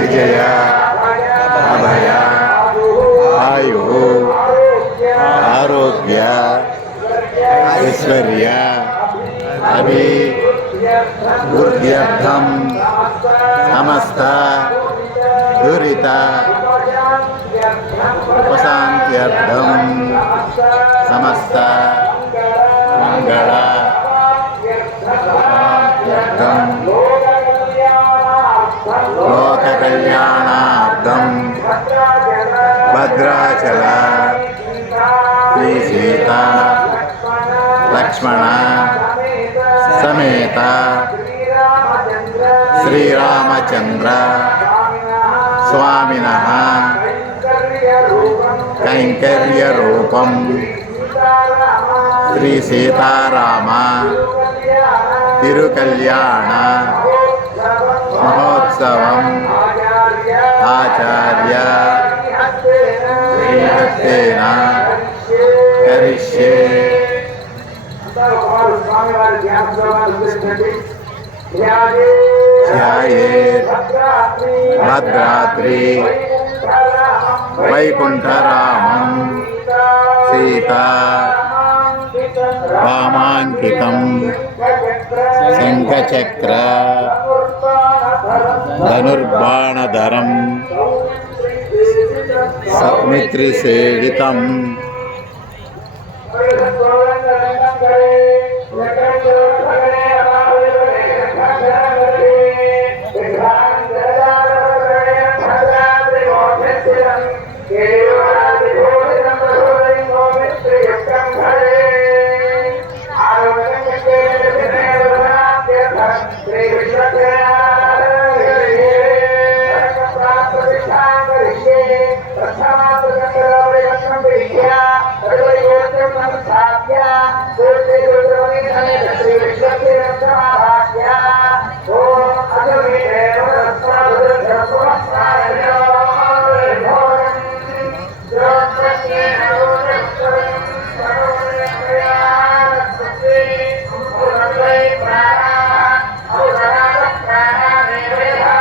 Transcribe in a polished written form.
విజయ అభయ ఆయు ఆరోగ్య ఐశ్వర్య అభివృద్ధ్యర్థం సమస్త దురిత ఉపశాంత్యర్థం సమస్త మంగళ లోక కళ్యాణార్థం భద్రాచల శ్రీ సీత లక్ష్మణ సమేత శ్రీరామచంద్ర స్వామినః కైంకర్య రూపం శ్రీ సీతారామ తిరుకల్యాణ మహోత్సవం ఆచార్య శ్రీహస్తేన కరిష్యే. ధ్యాయేత్ భద్రాద్రి వైకుంఠరామం సీతా రామాంకితం శంఖచక్ర ధనుర్బాణధరం సౌమిత్రిసేవితం. Yeah.